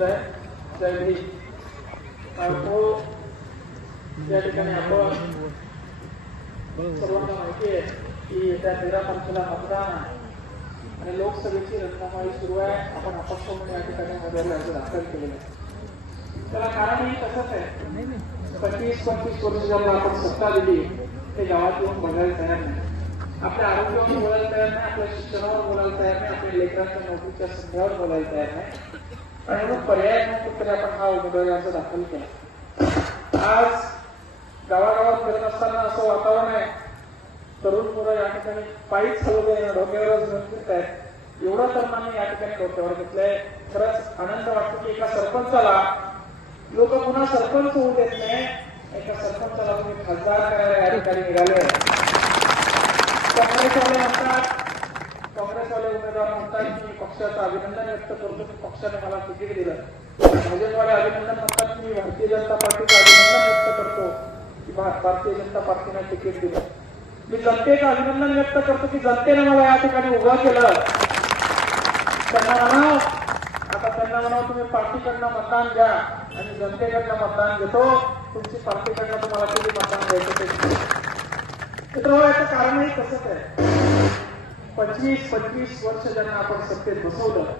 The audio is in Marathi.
सुद्धा जय भीम तो या ठिकाणी आपण सर्वांना माहिती आहे की येत्या तेरा तारखेला मतदान आहे आणि लोकसभेची रत्नामाळी सुरू आहे आपण अपक्ष म्हणून या ठिकाणी उमेदवारी अर्ज दाखल केलेला आहे त्याला कारणही तसंच आहे पंचवीस पंचवीस वर्ष ज्यांना आपण सत्ता दिली ते गावात येऊन बघायला तयार नाही आपल्या आरोग्यावर बोलायला तयार नाही आपल्या शिक्षणावर बोलायला तयार नाही आपल्या लेकरांच्या नोकरीच्या संध्यावर बोलायला तयार नाही आणि मग पर्याय म्हणून कुठेतरी आपण हा उमेदवारी अर्ज दाखल केला आज गावागावात फिरत असताना असं वातावरण आहे तरुण मुलं या ठिकाणी पायीच हलवले डोक्यावरच घेऊन फिरत आहेत एवढा तरुणांनी या ठिकाणी डोक्यावर घेतलंय खरंच आनंद वाटतो की एका सरपंचाला लोक पुन्हा सरपंच होऊ देत नाही एका सरपंचाला तुम्ही खासदार करायला या ठिकाणी निघाले काँग्रेसवाले म्हणतात उमेदवार म्हणतात की मी पक्षाचं अभिनंदन व्यक्त करतो की पक्षाने मला तिकीट दिलं. भाजपवाले अभिनंदन म्हणतात की मी भारतीय जनता पार्टीचं अभिनंदन व्यक्त करतो की भारतीय जनता पार्टीने तिकीट दिलं. मी जनतेचं अभिनंदन व्यक्त करतो की जनतेने मला या ठिकाणी उभं केलं. त्यांना म्हणाव आता त्यांना म्हणाव तुम्ही पार्टीकडनं मतदान घ्या आणि जनतेकडनं मतदान घेतो. तुमची पार्टीकडनं तुम्हाला किती मतदान द्यायचं ते घ्या. मित्रांनो याचं कारणही तसंच आहे. पंचवीस पंचवीस वर्ष ज्यांना आपण सत्तेत बसवलं.